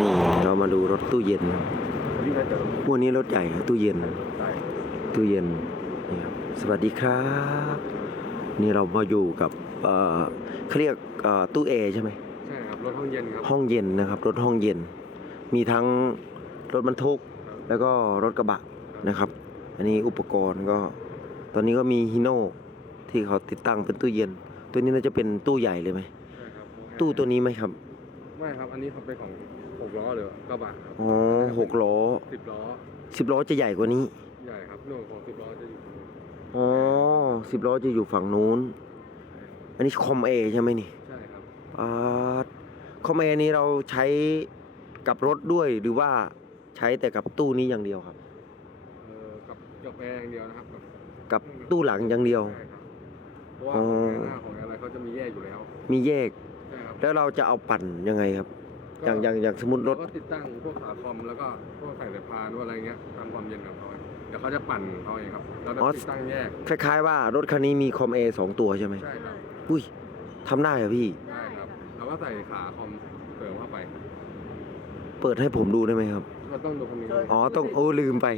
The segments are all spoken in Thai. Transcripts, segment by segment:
นี่เรามาดูรถตู้เย็นครับนี่น่าจะวันนี้รถใหญ่นะตู้เย็นใช่ตู้เย็นนี่ครับสวัสดีครับ นี่เรามาอยู่กับเอ่อเขาเรียกเอ่อตู้เอใช่ไหมใช่ครับรถห้องเย็นครับห้องเย็นนะครับ รถห้องเย็น มีทั้งรถบรรทุกแล้วก็รถกระบะนะครับ อันนี้อุปกรณ์ก็ ตอนนี้ก็มีฮิโน่ที่เขาติดตั้งเป็นตู้เย็น ตัวนี้น่าจะเป็นตู้ใหญ่เลยไหมใช่ครับตู้ตัวนี้ไหมครับไม่ครับ อันนี้เขาเป็นของ หกล้อหรือกระบะครับอ๋อหกล้อสิบล้อสิบล้อจะใหญ่กว่านี้ ใหญ่ครับหน่วยของสิบล้อจะอยู่อ๋อสิบล้อจะอยู่ฝั่งนู้น อันนี้คอมเอใช่ไหมนี่ใช่ครับอ่าคอมเอนี้เราใช้กับรถด้วยหรือว่าใช้แต่กับตู้นี้อย่างเดียวครับ เอ่อกับกับแอร์อย่างเดียวนะครับกับกับตู้หลังอย่างเดียว ใช่ครับเพราะว่าอ๋อ ของแอร์หน้าของแอร์อะไรเขาจะมีแยกอยู่แล้วมีแยก ใช่ครับแล้วเราจะเอาปั่นยังไงครับ อย่างอย่างอย่างสมมติรถเาก็ติดตั้งพวกขาคอมแล้วก็พวกใส่สายพานพวกอะไรเงี้ยทำความเย็นกับเขาเดี๋ยวเขาจะปั่นเขาเองครับเราจะอ๋อ ติดตั้งแยกคล้ายๆว่ารถคันนี้มีคอมเอสองตัวใช่ไหมใช่ครับอุ้ยทำได้เหรอพี่ ได้ครับเราก็ใส่ขาคอมเสริมเข้าไปเปิดให้ผมดูได้ไหมครับเราต้องดูคันนี้อ๋อต้องโอ้ลืมไป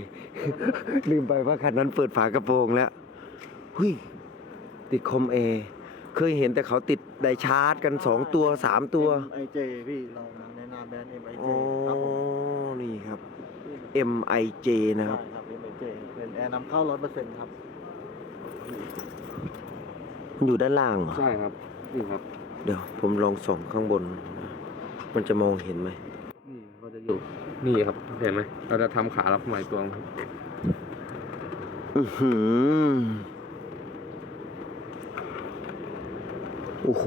ลืมไปว่าคันนั้นเปิดฝากระโปรงแล้วหุยติดคอมเอเคยเห็นแต่เขาติดไดชาร์จกันสองตัวสามตัว ไอเจพี่เราในนาม แบรนด์ MIJ อ๋อครับผมนี่ครับ MIJ นะครับ ใช่ครับ MIJ เป็นแอร์นำเข้าร้อยเปอร์เซ็นต์ครับมันอยู่ด้านล่างเหรอ ใช่ครับ นี่ครับ เดี๋ยวผมลองส่องข้างบน มันจะมองเห็นไหม นี่เขาจะอยู่ นี่ครับ เห็นไหม เราจะทำขารับใหม่ตัวครับอือหือโอ้โห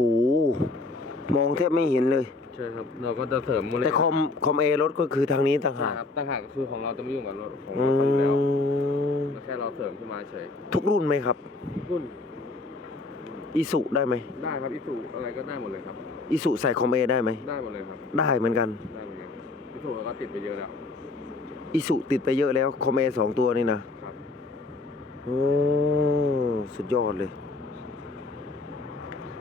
มองแทบไม่เห็นเลยใช่ครับเราก็จะเสริมมูลแต่คอมคอมเอรถก็คือทางนี้ต่างใช่หากครับตั้งหากก็คือของเราจะไม่ยุ่งกับรถของอืเราอยู่แล้วมแล้วแค่เราเสริมขึ้นมาเฉยทุกรุ่นไหมครับ รุ่นอิสุได้ไหมได้ครับอิสุอะไรก็ได้หมดเลยครับ อิสุใส่คอมเอได้ไหม ได้หมดเลยครับ ได้เหมือนกัน ได้เหมือนกันอิสุเราก็ติดไปเยอะแล้วอิสุติดไปเยอะแล้วคอมเอสองตัวนี่นะครับ โอ้สุดยอดเลย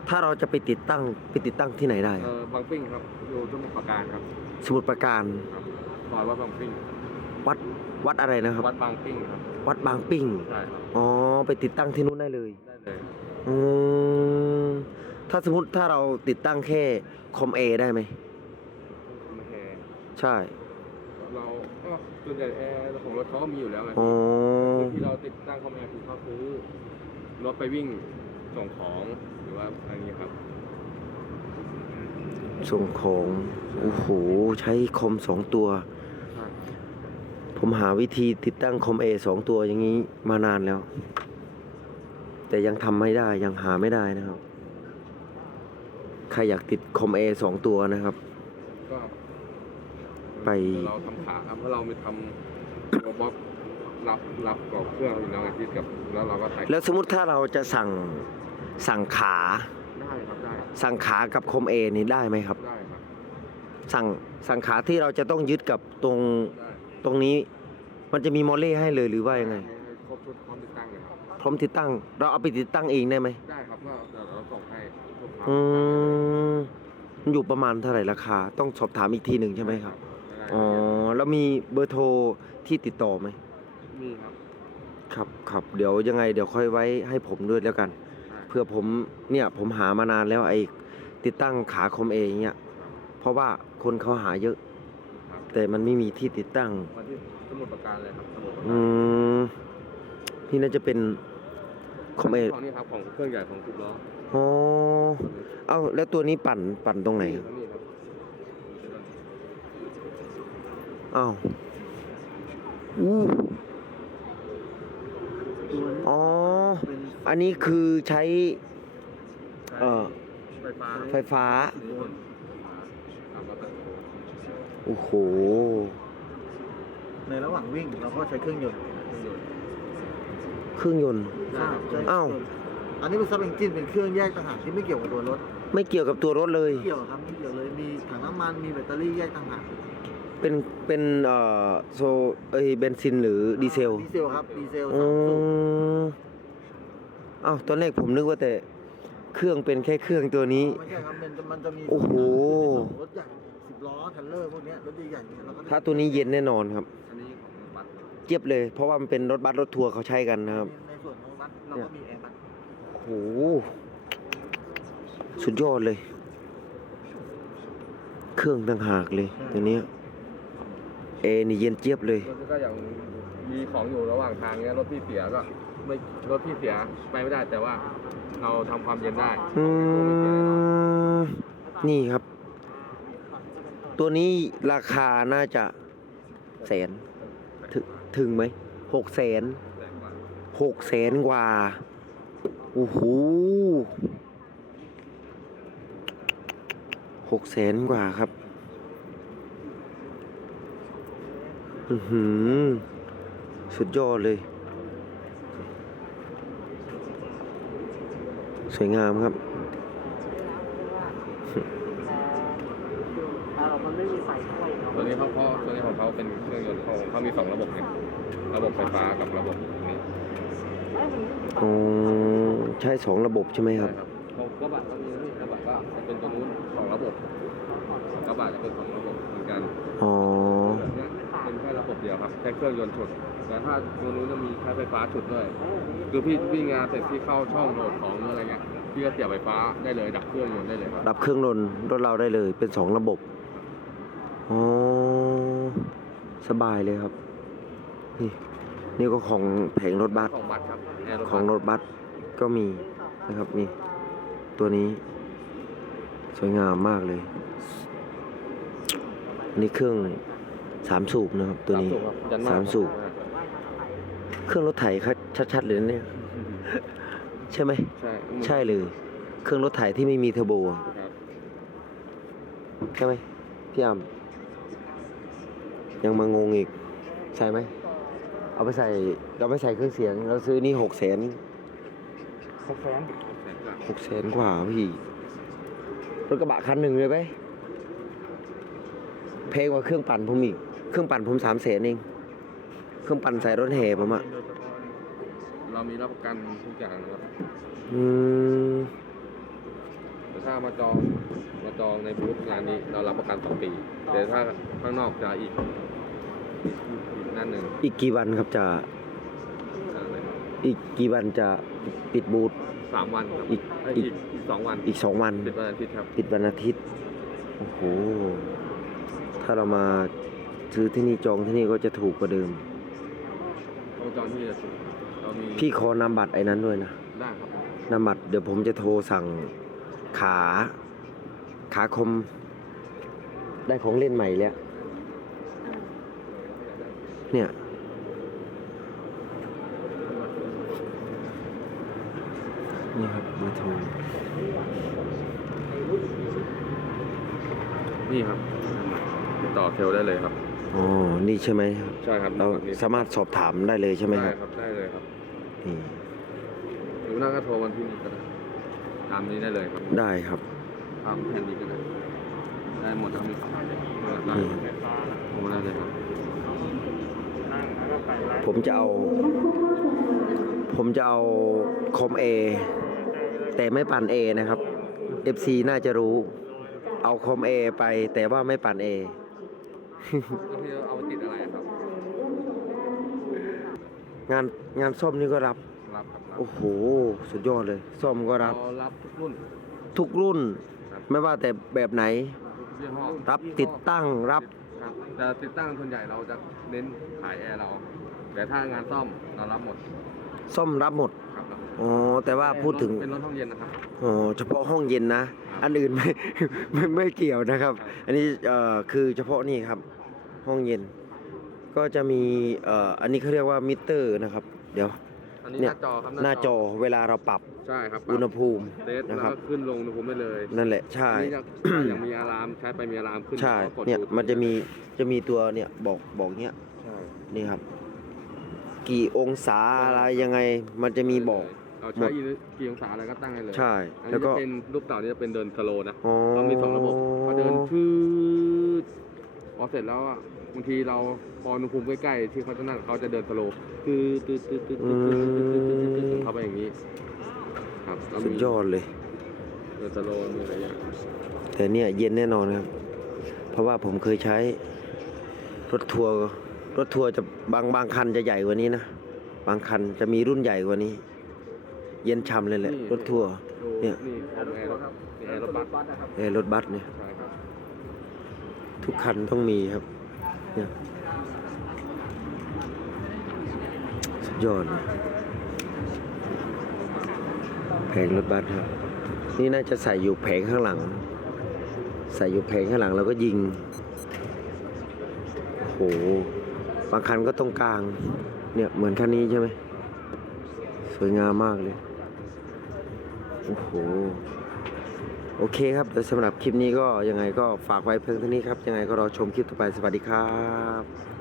ถ้าเราจะไปติดตั้งไปติดตั้งที่ไหนได้ เออบางปิ้งครับอยู่สมุทรปราการครับสมุทรปราการครับซอยวัดบางปิ้งวัดวัดอะไรนะครับ วัดบางปิ้งครับวัดบางปิ้งใช่ครับอ๋อไปติดตั้งที่นู้นได้เลยได้เลยอืมถ้าสมมติถ้าเราติดตั้งแค่คอมเอได้ไหมไม่แพงใช่เราก็ส่วนใหญ่แอร์ของรถเขาก็มีอยู่แล้วไงอ๋อคือที่เราติดตั้งคอมแอร์คือเขาซื้อรถไปวิ่งส่งของหรือ ว่าอะไรอย่างเงี้ยครับส่งของ โอ้โห ใช้คอมสองตัว ผมหาวิธีติดตั้งคอมเอสองตัวอย่างนี้มานานแล้ว แต่ยังทำไม่ได้ยังหาไม่ได้นะครับ ใครอยากติดคอมเอสองตัวนะครับ ก็ไปเราทำขาครับเพราะเราไปทำตัวบล็อกรับรับกับเครื่องอยู่แล้วไงที่กับแล้วเราก็ใส่แล้วสมมติถ้าเราจะสั่ง สั่งขา ได้ครับได้สั่งขากับคอมเอนี่ได้ไหมครับ ได้ครับสั่งสั่งขาที่เราจะต้องยึดกับตรงได้ตรงนี้ มันจะมีโมอเล่ให้เลยหรือว่ายังไงให้ครบชุดพร้อมติดตั้งเลยครับ พร้อมติดตั้ง เราเอาไปติดตั้งเองได้ไหมได้ครับก็เดี๋ยวเราส่งให้ลูกค้าอืมมันอยู่ประมาณเท่าไหร่ราคา ต้องสอบถามอีกทีหนึ่งใช่ไหมครับ ได้อ๋อ แล้วมีเบอร์โทรที่ติดต่อไหม มีครับ ครับครับเดี๋ยวยังไงเดี๋ยวค่อยไว้ให้ผมด้วยแล้วกันได้ เพื่อผมเนี่ยผมหามานานแล้วไอ้ติดตั้งขาคอมเองเนี่ยเพราะว่าคนเขาหาเยอะครับแต่มันไม่มีที่ติดตั้งมาที่สมุดประการเลยครับสมุดประอืการมนี่น่าจะเป็นคอมเอของนี่ครับของเครื่องใหญ่ของสิบล้ออ๋อเอ้าแล้วตัวนี้ปั่นปั่นตรงไหนนี่ครับนี่ครับเอ้าวอู้ตัวนี้อ๋อเป็น อันนี้คือใช้ เอ่อ ไฟฟ้าไฟฟ้านี่คนสามร้อยแปดสิบโวลต์โอ้โห ในระหว่างวิ่งเราก็ใช้เครื่องยนต์เครื่องยนต์ ใช่ใช้อ้าว อันนี้เป็นซับเอนจินเป็นเครื่องแยกต่างหากที่ไม่เกี่ยวกับตัวรถไม่เกี่ยวกับตัวรถเลย ไม่เกี่ยวครับไม่เกี่ยวเลยมีถังน้ำมันมีแบตเตอรี่แยกต่างหากเป็น เป็น เอ่อ โซเอ้ยเบนซินหรือดีเซล ดีเซลครับดีเซลอืสามสูบม อ้าวตอนแรกผมนึกว่าแต่เครื่องเป็นแค่เครื่องตัวนี้ ไม่ใช่ครับมันจะมันจะมีโอ้โห รถใหญ่สิบล้อเทรลเลอร์พวกเนี้ยรถใหญ่ๆเนี่ยเราก็ได้ถ้าตัวนี้เย็นแน่นอนครับ อันนี้ของบัตรเจี๊ยบเลย เพราะว่ามันเป็นรถบัสรถทัวร์เขาใช้กันนะครับ ในส่วนของบัสเราก็มีแอร์บัสโอ้โห สุดยอดเลย เครื่องต่างหากเลยตัวเนี้ยเอนี่เย็นเจี๊ยบเลยรถก็อย่างมีของอยู่ระหว่างทางเนี้ยรถพี่เสียก็ ไม่รถพี่เสียไปไม่ได้แต่ว่าเราทำความเย็นได้อืมนี่ครับ ตัวนี้ราคาน่าจะแสน ถึงถึงไหมหกแสนหกแสนกว่าโอ้โหหกแสนกว่าครับ อือหือ สุดยอดเลย สวยงามครับมันไม่มีไฟช่วยเนาะตัวนี้เขาเขาตัวนี้ของเขาเป็นเครื่องยนต์เขาเขามีสองระบบไงระบบไฟฟ้ากับระบบนี้อ๋อใช้สองระบบใช่ไหมครับใช่ครับของกระบะก็มีนี่กระบะก็จะเป็นตัวนู้นสองระบบกระบะจะเป็นสองระบบเหมือนกันอ๋อ แบบเนี้ยเป็นแค่ระบบเดียวครับแค่เครื่องยนต์ฉุดแต่ถ้าตัวนู้นจะมีใช้ไฟฟ้าฉุดด้วย คือพี่วิ่งงานเสร็จพี่เข้าช่องโหลดของหรืออะไรเงี้ยพี่ก็เสียบไฟฟ้าได้เลย ดับเครื่องยนต์ได้เลยครับดับเครื่องรนรถเราได้เลยเป็นสองระบบอ๋อสบายเลยครับ นี่นี่ก็ของแผงรถบัสของบัสครับแอร์รถของรถบัสก็มีนะครับนี่ ตัวนี้ สวยงามมากเลยอันนี้เครื่อง สามสูบนะครับ ตัวนี้ครับยันสามสูบเครื่องรถไถคัดชัด ๆ เลยนะเนี่ย ใช่ไหมใช่ใช่เลย เครื่องรถไถที่ไม่มีเทอร์โบอะครับใช่ไหมพี่อ่ำยังมางงอีก ใช่ไหม เอาไปใส่เราไปใส่เครื่องเสียง เราซื้อนี่หกแสนหกแสนหกแสนกว่าพี่รถกระบะคันหนึ่งเลยไหมเพลงกว่าเครื่องปั่นผมอีก เครื่องปั่นผมสามแสนเอง เครื่องปั่นใส่รถแห่ผมอะเรามีรับประกันทุกอย่างครับอืมแต่ถ้ามาจองมาจองในบูธงานนี้เรารับประกันสองปี แต่ถ้าข้างนอกจะอีกอีกอีกนั่นหนึ่งอีกกี่วันครับจะอะไรนะอีกกี่วันจะปิดบูธ สามวันครับอีกเอ้ยอีกอีก อีกสองวันอีกสองวัน เป็นวันอาทิตย์ครับ ปิดวันอาทิตย์ โอ้โห ถ้าเรามา ซื้อที่นี่จองที่นี่ก็จะถูกกว่าเดิมโอจองที่จะถูกเรามีพี่ขอนำบัตรไอ้นั้นด้วยนะได้ครับนำบัตรเดี๋ยวผมจะโทรสั่งขา ขาคม ได้ของเล่นใหม่แล้ว เนี่ย นี่ครับเบอร์โทรนี่ครับติดต่อเทลได้เลยครับ อ๋อ นี่ใช่ไหมครับใช่ครับเรานี่สามารถสอบถามได้เลยใช่ไหมครับด้ครับได้เลยครับนี่หรือว่าก็โทรวันที่นี่ก็ได้ตามนี้ได้เลยครับได้ครับตามแผ่นนี้ก็ได้ได้หมดทั้งมีสองอันเลยได้นี่โทรมาได้เลยครับนั่งแล้วก็ไปไลฟ์ผมจะเอา ผมจะเอาคอมเอแต่ไม่ปั่นเอนะครับ FC น่าจะรู้ เอาคอมเอไปแต่ว่าไม่ปั่นเอ แล้วพี่เอาไปติดอะไรอะครับ งานงานซ่อมนี่ก็รับ รับครับรับโอ้โห สุดยอดเลย ซ่อมก็รับ เรารับทุกรุ่น ทุกรุ่นครับไม่ว่าแต่แบบไหนทุกยี่ห้อรับติดตั้งรับ ครับแต่ติดตั้งส่วนใหญ่เราจะเน้นขายแอร์เรา แต่ถ้างานซ่อมเรารับหมดซ่อมรับหมด ครับรับอ๋อแต่ว่าพูดถึงเป็นรถห้องเย็นนะครับอ๋อเฉพาะห้องเย็นนะ อันอื่นไม่ไม่ไม่เกี่ยวนะครับครับอันนี้เอ่อคือเฉพาะนี่ครับ ห้องเย็น ก็จะมีเอ่ออันนี้เขาเรียกว่ามิเตอร์นะครับ เดี๋ยวอันนี้เนี่หยน้าจอครับหน้าจอเวลาเราปรับใช่ครับอุณหภูมิเซตนะแล้วครับก็ขึ้นลงอุณหภูมิได้เลยนั่นแหละใช่อันนี้ยังยังมีอะลามใช้ไปมีอะลามขึ้นใช่ก็กดเนี่ยดูมันจะมีจะมีตัวเนี่ยบอกบอกเนี้ยใช่นี่ครับ กี่องศาอะไรยังไงมันจะมีบอก เราหมใช้ด กี่องศาอะไรก็ตั้งให้เลยใช่ อันแล้นี้วก็ จะเป็นรูปเต่านี่จะเป็นเดินสโลว์นะอ๋อเรามีสองระบบพอเดินพืดพอเสร็จแล้วอะบางทีเราพออุณหภูมิใกล้ๆที่เขาจะนั่งเขาจะเดินสโลว์คือตืดตืดตืดตืดตืดตืดตืดตืดตืดเข้าไปอย่างนี้ ครับแล้วสุมีดยอดเลย เดินสโลว์มีอะไรอย่างแต่เนี่ยเย็นแน่นอนครับพราะว่าผมเคยใช้รถทัวร์รถทัวร์จะบางบางคันจะใหญ่กว่านี้นะ บางคันจะมีรุ่นใหญ่กว่านี้ เย็นช่ำเลยแหละรถทัวร์ดูเนี่ยนี่คอมแอร์รถนี่แอร์รถบัสนะครับเออรถบัสเนี่ยใช่ครับทุกคันต้องมีครับ เนี่ยสุดยอดเลยแผงรถบัสครับ นี่น่าจะใส่อยู่แผงข้างหลัง ใส่อยู่แผงข้างหลังแล้วก็ยิงโอ้โหบางคันก็ตรงกลาง เนี่ยเหมือนคันนี้ใช่ไหมสวยงามมากเลย โอ้โหโอเคครับเดี๋ยวสำหรับคลิปนี้ก็ยังไงก็ฝากไว้เพียงเท่านี้ครับ ยังไงก็รอชมคลิปต่อไปสวัสดีครับ